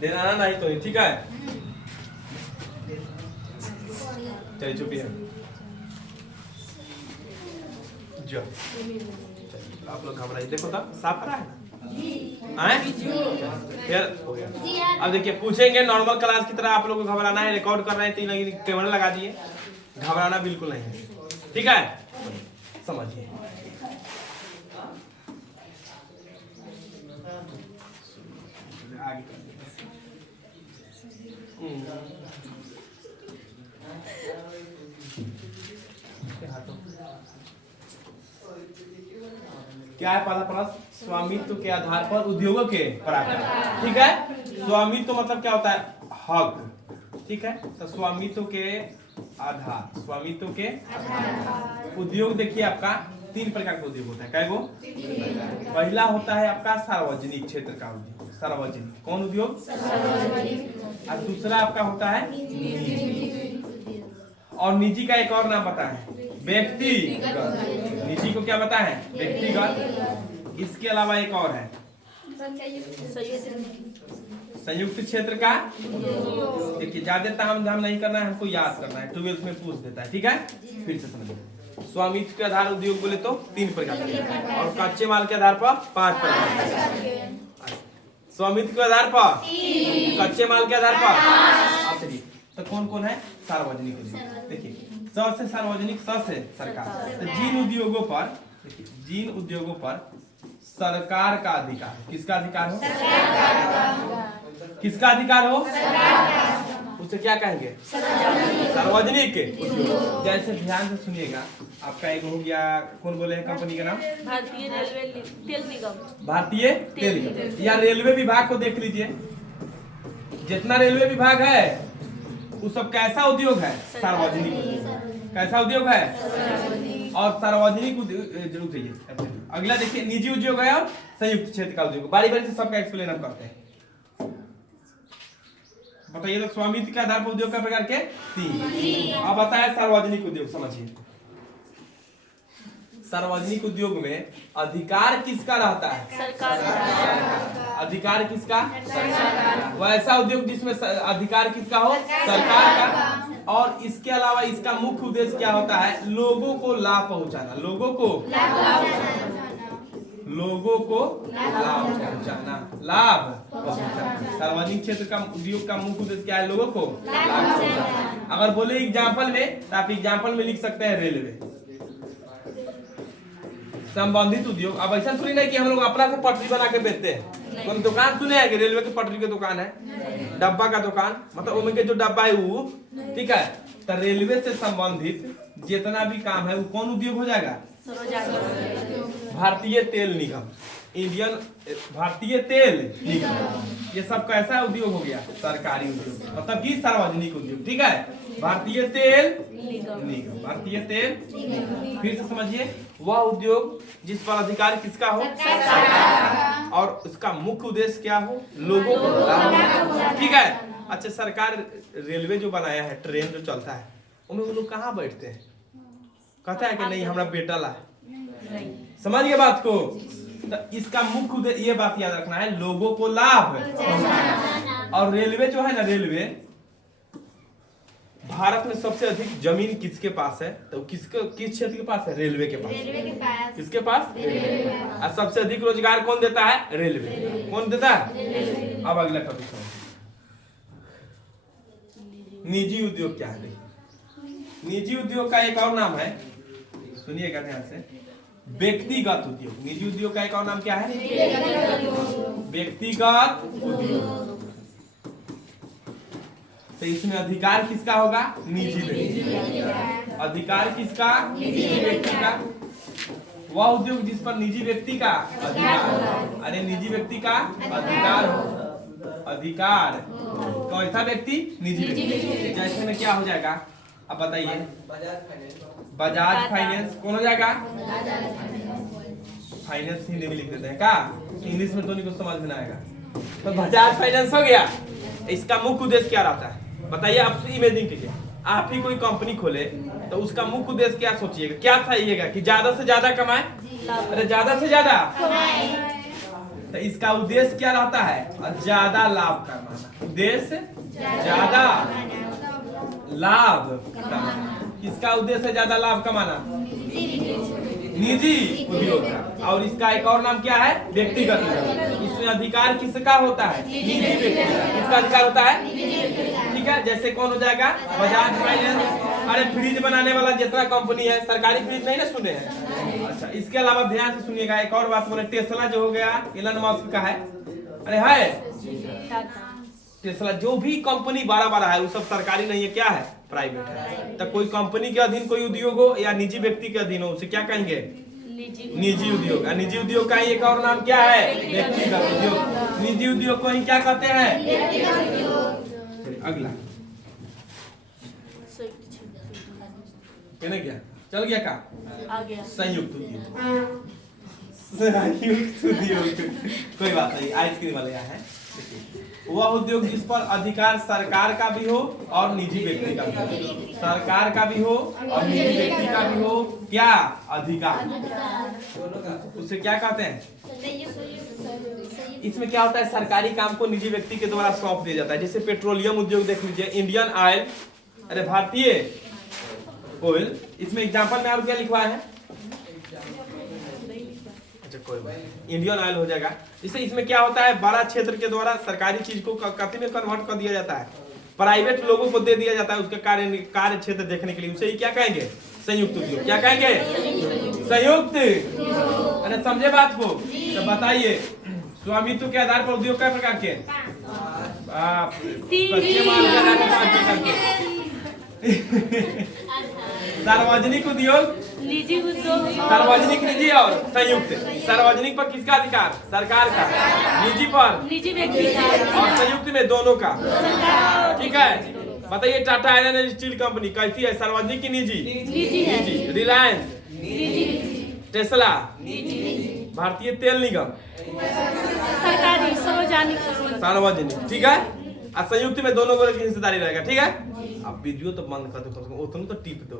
देना नहीं तो नहीं, ठीक है। चलिए चुपिए जो आप लोग घबराइए, देखो तो साफ रहा है ना आए फिर हो गया। अब देखिए पूछेंगे नॉर्मल क्लास की तरह, आप लोग को घबराना है, रिकॉर्ड कर रहे हैं, 3 कैमरा लगा दिए, घबराना बिल्कुल नहीं है, ठीक है। समझिए आगे क्या है पहला प्रश्न, स्वामित्व के आधार पर उद्योगों के पराक्रम, ठीक है। स्वामित्व मतलब क्या होता है, हक, ठीक है। तो स्वामित्व के आधार, स्वामित्व के उद्योग देखिए आपका 3 प्रकार का उद्योग होता है, कैगो? पहला होता है आपका सार्वजनिक क्षेत्र का उद्योग, सार्वजनिक, कौन उद्योग? और दूसरा आपका होता है निजी, और निजी का एक और नाम पता है, व्यक्तिगत। निजी को क्या पता है, व्यक्तिगत। इसके अलावा एक और है संयुक्त क्षेत्र का। देखिए ज्यादा ताम झाम नहीं करना है, हमको याद करना है, 12th में पूछ देता है, ठीक है। फिर से समझिए, स्वामित्व के आधार उद्योग बोले तो 3 प्रकार के, और कच्चे माल के आधार पर 5 प्रकार। स्वामित्व के आधार पर, कच्चे माल के आधार पर। चलिए तो कौन कौन है, सार्वजनिक उद्योग। देखिए स से सार्वजनिक, स से सरकार। तो जिन उद्योगों पर, देखिए जिन उद्योगों पर सरकार का अधिकार, किसका अधिकार हो, किसका अधिकार हो, उसे क्या कहेंगे, सार्वजनिक उद्योग। जैसे ध्यान से सुनिएगा, आपका एक हो गया, कौन बोले हैं कंपनी का नाम, भारतीय रेलवे तेल निगम, भारतीय तेल निगम। या रेलवे विभाग को देख लीजिए, जितना रेलवे विभाग है वो सब कैसा उद्योग है, सार्वजनिक उद्योग। कैसा उद्योग है, और सार्वजनिक उद्योग जरूर चाहिए। अगला देखिए निजी उद्योग है और संयुक्त क्षेत्र का उद्योग, बारी बारी से सबका एक्सप्लेन हम करते हैं। बताइए तो स्वामित्व के आधार पर उद्योग का प्रकार के 3। अब बताया सार्वजनिक उद्योग, समझिए सार्वजनिक उद्योग में अधिकार किसका रहता है, सरकार। अधिकार किसका, सरकार। वैसा उद्योग जिसमें अधिकार किसका हो, सरकार का। और इसके अलावा इसका मुख्य उद्देश्य क्या होता है, लोगों को लाभ पहुंचाना, लोगों को लाभ पहुंचाना, लाभ पहुंचाना। सार्वजनिक क्षेत्र का उद्योग का मुख्य उद्देश्य क्या है, लोगों को लाभ पहुंचाना। अगर बोले एग्जाम्पल में, तो आप एग्जाम्पल में लिख सकते हैं रेलवे संबंधित उद्योग। अब ऐसा थोड़ी नहीं कि हम लोग अपना से पटरी बना के बेचते हैं। कोई दुकान सुने हैं कि रेलवे की पटरी की दुकान है, डब्बा का दुकान, मतलब उनके जो डब्बा है वो, ठीक है। तो रेलवे से संबंधित जितना भी काम है वो कौन उद्योग हो जाएगा, भारतीय तेल निगम, इंडियन भारतीय तेल निगम। ये सब कैसा उद्योग हो गया, सरकारी उद्योग, मतलब कि सार्वजनिक उद्योग, ठीक है। भारतीय तेल निगम, भारतीय तेल। फिर से समझिए, वह उद्योग जिस पर अधिकार किसका हो, सरकार, और उसका मुख्य उद्देश्य क्या हो, लोगों को लाभ, ठीक है। अच्छा, सरकार रेलवे जो बनाया है, ट्रेन जो चलता है, उनमें वो लोग कहाँ बैठते हैं, कहता है कि नहीं हमारा बेटा ला, समझिए बात को। तो इसका मुख्य उद्देश्य ये बात याद रखना है, लोगों को लाभ। और रेलवे जो है ना, रेलवे भारत में सबसे अधिक जमीन किसके पास है, तो किस क्षेत्र के पास है, रेलवे के पास। किसके पास, और सबसे अधिक रोजगार कौन देता है, रेलवे। कौन देता है, अब अगला टॉपिक समझिए, निजी उद्योग क्या है। निजी उद्योग का एक और नाम है, सुनिएगा ध्यान से, व्यक्तिगत उद्योग। निजी उद्योग का एक और नाम क्या है, व्यक्तिगत उद्योग। तो इसमें अधिकार किसका होगा, निजी व्यक्ति। अधिकार किसका, निजी व्यक्ति का। वह उद्योग जिस पर निजी व्यक्ति का अधिकार, अरे निजी व्यक्ति का अधिकार हो, अधिकार कैसा व्यक्ति, निजी व्यक्ति। जैसे में क्या हो जाएगा, अब बताइए, बजाज फाइनेंस कौन हो जाएगा, फाइनेंस हिंदी में लिख देते हैं, क्या इंग्लिश में तो नहीं कुछ समझ में आएगा। तो बजाज फाइनेंस हो गया। इसका मुख्य उद्देश्य क्या रहता है, बताइए। आप इमेजिन कीजिए, आप ही कोई कंपनी खोले, तो उसका मुख्य उद्देश्य क्या सोचिएगा, क्या चाहिएगा कि ज्यादा से ज्यादा कमाए, अरे ज्यादा से ज्यादा। तो इसका उद्देश्य क्या रहता है? ज्यादा लाभ कमाना। उद्देश्य ज्यादा लाभ कमाना। किसका उद्देश्य है ज्यादा लाभ कमाना? निजी उद्योग का। और इसका एक और नाम क्या है? व्यक्तिगत उद्योग। इसमें अधिकार किसका होता है? निजी व्यक्ति का। किसका अधिकार होता है? ठीक है, जैसे कौन हो जाएगा? बजाज फाइनेंस। अरे फ्रिज बनाने वाला जितना कंपनी है, सरकारी फ्रिज नहीं ना सुने हैं? अच्छा, इसके अलावा ध्यान से सुनिएगा, एक और बात बोले, टेस्ला जो हो गया इलन मस्क का है। अरे है टेस्ला, जो भी कंपनी बड़ा बड़ा है वो सब सरकारी नहीं है, क्या है? प्राइवेट है। तो कोई कंपनी के अधीन कोई उद्योग हो या निजी व्यक्ति के अधीन हो, उसे क्या कहेंगे? निजी उद्योग। निजी उद्योग का एक और नाम क्या है? व्यक्तिगत उद्योग। निजी उद्योग को ही क्या कहते हैं? अगला कहने क्या चल गया का? आ गया। संयुक्त उद्योग। संयुक्त उद्योग कोई बात नहीं, आइसक्रीम वाले यहाँ है। वह उद्योग जिस पर अधिकार सरकार का भी हो और निजी व्यक्ति का भी हो। सरकार का भी हो और निजी व्यक्ति का भी हो, क्या? अधिकार। उसे क्या कहते हैं? इसमें क्या होता है? सरकारी काम को निजी व्यक्ति के द्वारा सौंप दिया जाता है। जैसे पेट्रोलियम उद्योग देख लीजिए, इंडियन ऑयल, अरे भारतीय ऑयल। इसमें एग्जांपल में और क्या लिखवा है? अच्छा कोई बात, इंडियन ऑयल हो जाएगा। इससे इसमें क्या होता है? बड़ा क्षेत्र के द्वारा सरकारी चीज को कथी में कन्वर्ट कर दिया जाता है? प्राइवेट लोगों को दे दिया जाता है उसका कार्य क्षेत्र देखने के लिए। उसे ही क्या कहेंगे? संयुक्त उद्योग। क्या कहेंगे? संयुक्त। अरे समझे बात को? तो बताइए, स्वामित्व के आधार पर उद्योग कई प्रकार के? कच्चे माल के आधार पर 5 प्रकार के। सार्वजनिक उद्योग, निजी उद्योग, सार्वजनिक, निजी और संयुक्त। सार्वजनिक पर किसका अधिकार? सरकार का। निजी पर निजी व्यक्ति का। और संयुक्त में दोनों का। ठीक है, बताइए Tata iron and steel company कैसी है? सार्वजनिक की निजी? निजी है। रिलायंस, टेस्ला, भारतीय तेल निगम, सरकारी, सार्वजनिक। ठीक है, और संयुक्त में दोनों को हिस्सेदारी रहेगा। ठीक है, अब वीडियो तो बंद कर दो, उतना तो टिप दो।